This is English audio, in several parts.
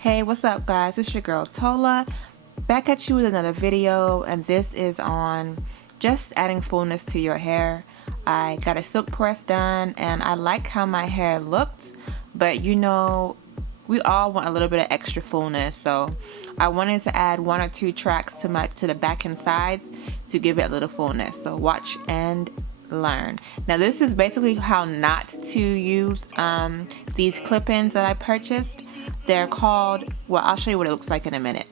Hey, what's up guys? It's your girl Tola, back at you with another video, and this is on just adding fullness to your hair. I got a silk press done and I like how my hair looked, but you know, we all want a little bit of extra fullness, so I wanted to add one or two tracks to the back and sides to give it a little fullness. So watch and learn. Now this is basically how not to use these clip-ins that I purchased. They're called, well, I'll show you what it looks like in a minute.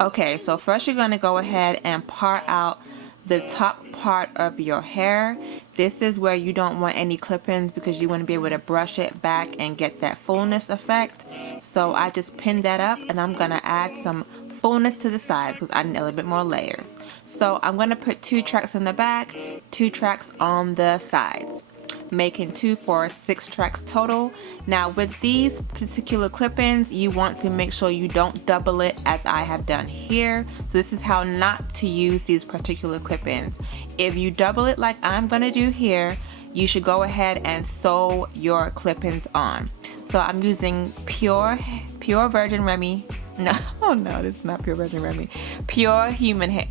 Okay, so first you're going to go ahead and part out the top part of your hair. This is where you don't want any clip-ins because you want to be able to brush it back and get that fullness effect. So I just pinned that up and I'm going to add some fullness to the sides because I need a little bit more layers. So I'm going to put 2 tracks in the back, 2 tracks on the sides, making 2 for 6 tracks total. Now with these particular clip-ins, you want to make sure you don't double it as I have done here. So this is how not to use these particular clip-ins. If you double it like I'm gonna do here, you should go ahead and sew your clip-ins on. So I'm using pure virgin Remy. No, oh no, this is not pure virgin Remy. Pure human hair,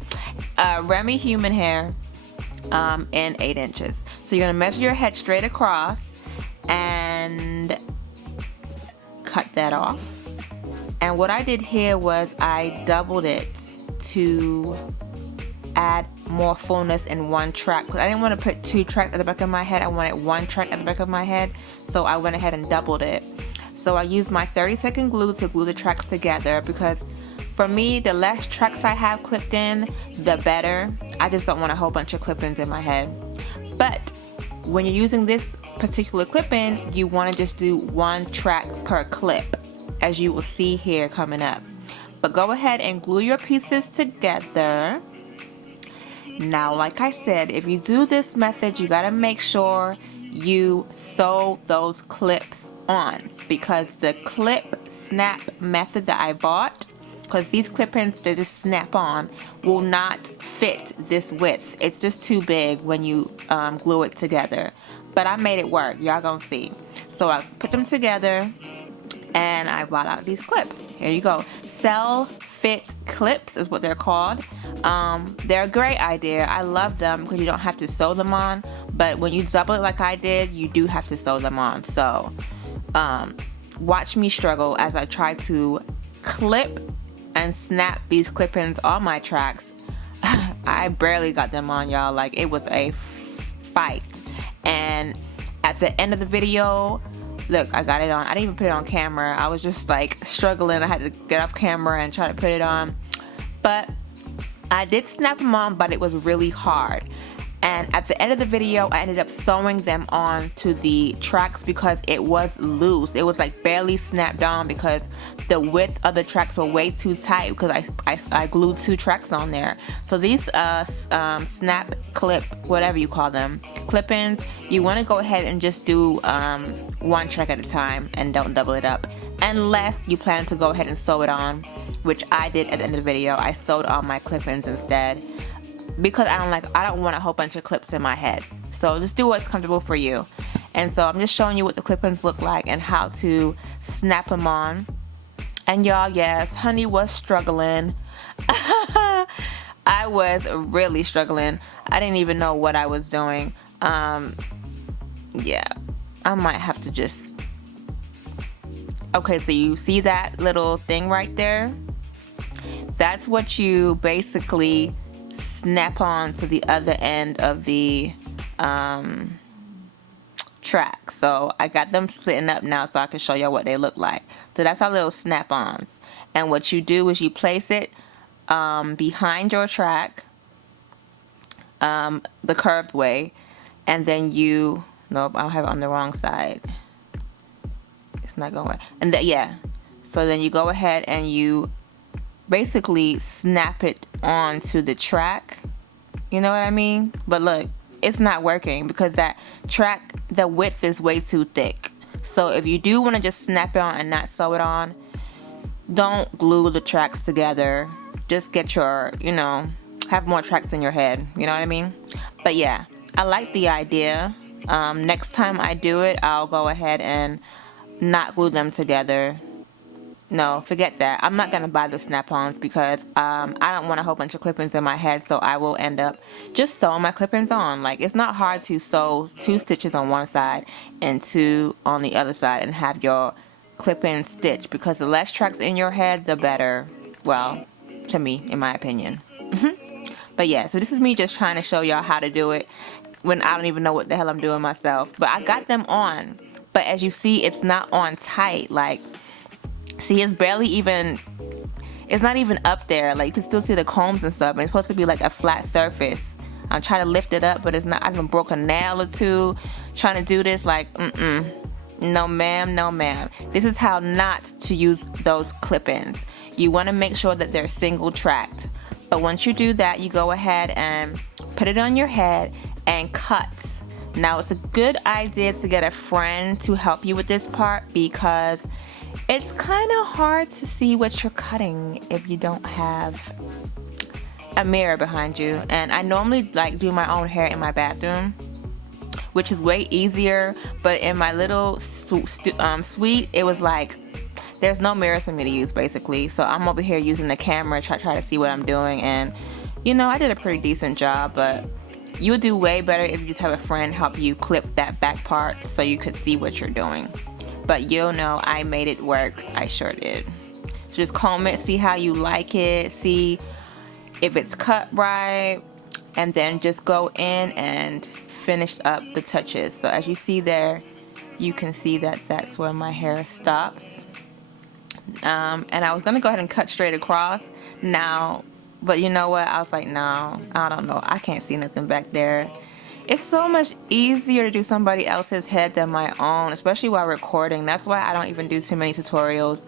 Remy human hair in 8 inches. So you're gonna measure your head straight across and cut that off. And what I did here was I doubled it to add more fullness in 1 track, because I didn't want to put 2 tracks at the back of my head. I wanted 1 track at the back of my head, so I went ahead and doubled it. So I used my 30-second glue to glue the tracks together, because for me, the less tracks I have clipped in, the better. I just don't want a whole bunch of clip-ins in my head. But when you're using this particular clip-in, you want to just do 1 track per clip, as you will see here coming up. But go ahead and glue your pieces together. Now, like I said, if you do this method, you got to make sure you sew those clips on, because the clip snap method that I bought, because these clip-ins that just snap on, will not fit this width. It's just too big when you glue it together. But I made it work. Y'all gonna see. So I put them together and I bought out these clips. Here you go. Selfit clips is what they're called. They're a great idea. I love them because you don't have to sew them on. But when you double it like I did, you do have to sew them on. So watch me struggle as I try to clip and snap these clip-ins on my tracks. I barely got them on, y'all. Like, it was a fight. And at the end of the video, look, I got it on. I didn't even put it on camera. I was just like struggling. I had to get off camera and try to put it on. But I did snap them on, but it was really hard. And at the end of the video, I ended up sewing them on to the tracks because it was loose. It was like barely snapped on because the width of the tracks were way too tight, because I glued 2 tracks on there. So these snap clip, whatever you call them, clip-ins, you want to go ahead and just do 1 track at a time and don't double it up, unless you plan to go ahead and sew it on, which I did at the end of the video. I sewed on my clip-ins instead, because I don't want a whole bunch of clips in my head. So just do what's comfortable for you. And so I'm just showing you what the clip-ins look like and how to snap them on. And y'all, yes, honey was struggling. I was really struggling. I didn't even know what I was doing. Yeah, I might have to just... Okay, so you see that little thing right there? That's what you basically snap on to the other end of the track. So I got them sitting up now so I can show y'all what they look like. So that's our little snap-ons. And what you do is you place it behind your track, the curved way, and then you... Nope, I have it on the wrong side. It's not going... And yeah. So then you go ahead and you basically snap it onto the track. You know what I mean? But look, it's not working because that track, the width is way too thick. So if you do want to just snap it on and not sew it on, don't glue the tracks together. Just get your, have more tracks in your head. You know what I mean? But yeah, I like the idea. Next time I do it, I'll go ahead and not glue them together. No, forget that. I'm not going to buy the snap-ons because I don't want a whole bunch of clip-ins in my head, so I will end up just sewing my clip-ins on. Like, it's not hard to sew 2 stitches on one side and 2 on the other side and have your clip-in stitch, because the less tracks in your head, the better. Well, to me, in my opinion. But yeah, so this is me just trying to show y'all how to do it when I don't even know what the hell I'm doing myself. But I got them on. But as you see, it's not on tight. Like, see, it's barely even, it's not even up there. Like, you can still see the combs and stuff. And it's supposed to be like a flat surface. I'm trying to lift it up, but it's not. I even broke a nail or two trying to do this. Like, no ma'am, no ma'am. This is how not to use those clip-ins. You want to make sure that they're single tracked. But once you do that, you go ahead and put it on your head and cut. Now, it's a good idea to get a friend to help you with this part, because it's kind of hard to see what you're cutting if you don't have a mirror behind you. And I normally like do my own hair in my bathroom, which is way easier. But in my little suite, it was like there's no mirrors for me to use, basically. So I'm over here using the camera, try to see what I'm doing. And, you know, I did a pretty decent job, but you would do way better if you just have a friend help you clip that back part so you could see what you're doing. But you'll know I made it work. I sure did. So just comb it, see how you like it, see if it's cut right, and then just go in and finish up the touches. So as you see there, you can see that that's where my hair stops. And I was gonna go ahead and cut straight across now, but you know what, I was like, no, I don't know, I can't see nothing back there. It's so much easier to do somebody else's head than my own, especially while recording. That's why I don't even do too many tutorials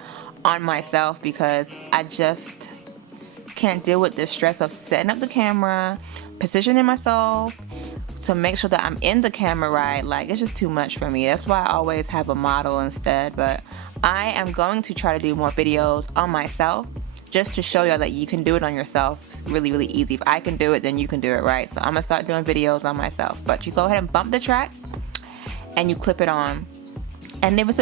on myself, because I just can't deal with the stress of setting up the camera, positioning myself to make sure that I'm in the camera right. Like, it's just too much for me. That's why I always have a model instead. But I am going to try to do more videos on myself, just to show y'all that you can do it on yourself. It's really, really easy. If I can do it, then you can do it, right? So I'm gonna start doing videos on myself. But you go ahead and bump the track and you clip it on. And if it's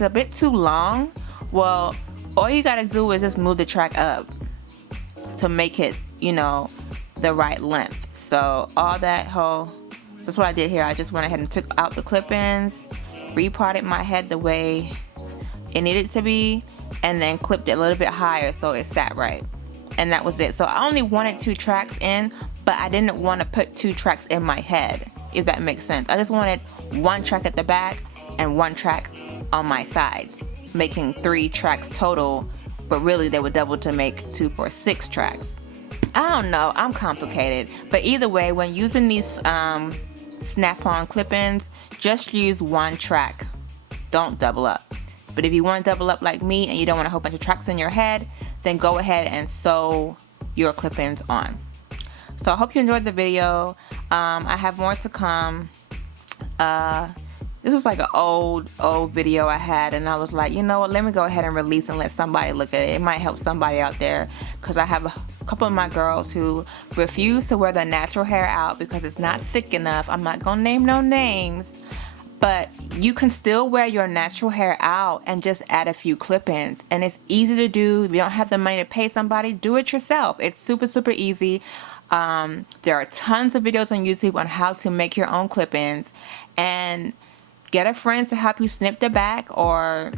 a bit too long, well, all you gotta do is just move the track up to make it, you know, the right length. So all that that's what I did here. I just went ahead and took out the clip-ins, reparted my head the way it needed to be, and then clipped it a little bit higher so it sat right. And that was it. So I only wanted 2 tracks in, but I didn't want to put 2 tracks in my head, if that makes sense. I just wanted 1 track at the back and 1 track on my sides, making 3 tracks total, but really they would double to make 2 for 6 tracks. I don't know, I'm complicated. But either way, when using these snap-on clip-ins, just use 1 track. Don't double up. But if you want to double up like me and you don't want a whole bunch of tracks in your head, then go ahead and sew your clip-ins on. So I hope you enjoyed the video. I have more to come. This was like an old video I had, and I was like, you know what, let me go ahead and release and let somebody look at it. It might help somebody out there, because I have a couple of my girls who refuse to wear their natural hair out because it's not thick enough. I'm not gonna name no names, but you can still wear your natural hair out and just add a few clip-ins, and it's easy to do. If you don't have the money to pay somebody, do it yourself. It's super, super easy. There are tons of videos on YouTube on how to make your own clip-ins, and get a friend to help you snip the back, or,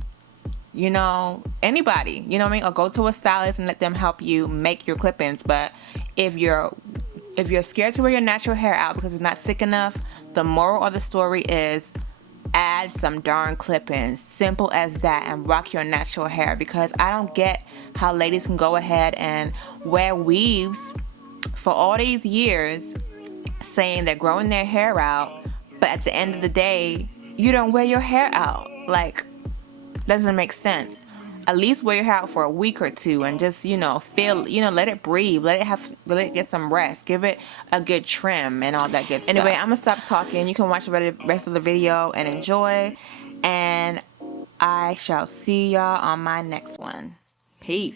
you know, anybody, you know what I mean? Or go to a stylist and let them help you make your clip-ins. But if you're scared to wear your natural hair out because it's not thick enough, the moral of the story is add some darn clip-ins. Simple as that, and rock your natural hair. Because I don't get how ladies can go ahead and wear weaves for all these years saying they're growing their hair out, but at the end of the day, you don't wear your hair out. Like, doesn't make sense. At least wear your hair out for a week or 2 and just, you know, let it breathe, let it get some rest, give it a good trim and all that good stuff. Anyway, I'm gonna stop talking. You can watch the rest of the video and enjoy, and I shall see y'all on my next one. Peace.